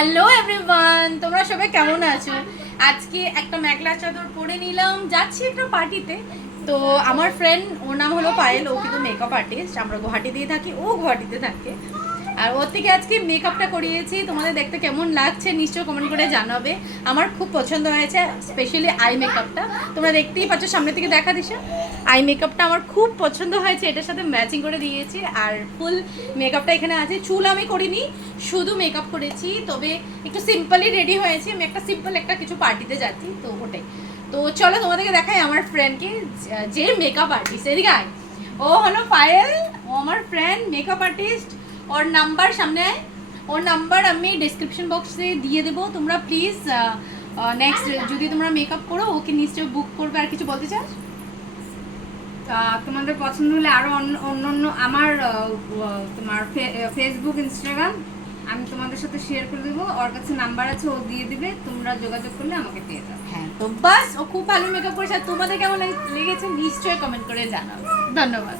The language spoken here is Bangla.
হ্যালো এভরিওয়ান, তোমরা সবাই কেমন আছো? আজকে একটা মেঘলা চাদর পরে নিলাম, যাচ্ছি একটা পার্টিতে। তো আমার ফ্রেন্ড, ওর নাম হলো পায়েল, ও কিন্তু মেকআপ আর্টিস্ট। আমরা গুয়াহাটিতেই থাকি, ও গুয়াহাটিতে থাকে। আর ওর থেকে আজকে মেকআপটা করিয়েছি। তোমাদের দেখতে কেমন লাগছে নিশ্চয়ই কমেন্ট করে জানাবে। আমার খুব পছন্দ হয়েছে, স্পেশালি আই মেকআপটা। তোমরা দেখতেই পাচ্ছ, সামনে থেকে দেখা দিছো। আই মেকআপটা আমার খুব পছন্দ হয়েছে, এটার সাথে ম্যাচিং করে দিয়েছি। আর ফুল মেকআপটা এখানে আছে। চুল আমি করিনি, শুধু মেকআপ করেছি। তবে একটু সিম্পলি রেডি হয়েছি, আমি একটা সিম্পল একটা কিছু পার্টিতে যাচ্ছি, তো ওটাই। তো চলো তোমাদেরকে দেখাই আমার ফ্রেন্ডকে, যে মেকআপ আর্টিস্ট। এদিকে আয়। ও হলো পায়েল, ও আমার ফ্রেন্ড মেকআপ আর্টিস্ট। ওর নাম্বার সামনে আয়। ওর নাম্বার আমি ডিসক্রিপশন বক্সে দিয়ে দেবো। তোমরা প্লিজ নেক্সট যদি তোমরা মেকআপ করো, ওকে নিশ্চয়ই বুক করবে। আর কিছু বলতে চাস? তোমাদের পছন্দ হলে আরো অন্য অন্য আমার তোমার ফেসবুক ইনস্টাগ্রাম আমি তোমাদের সাথে শেয়ার করে দেবো। ওর কাছে নাম্বার আছে, ও দিয়ে দিবে। তোমরা যোগাযোগ করলে আমাকে পেয়ে যাবে। হ্যাঁ, তো বাস, ও খুব ভালো মেকআপ করেছে। আর তোমাদের কেমন লেগেছে নিশ্চয়ই কমেন্ট করে জানাবে। ধন্যবাদ।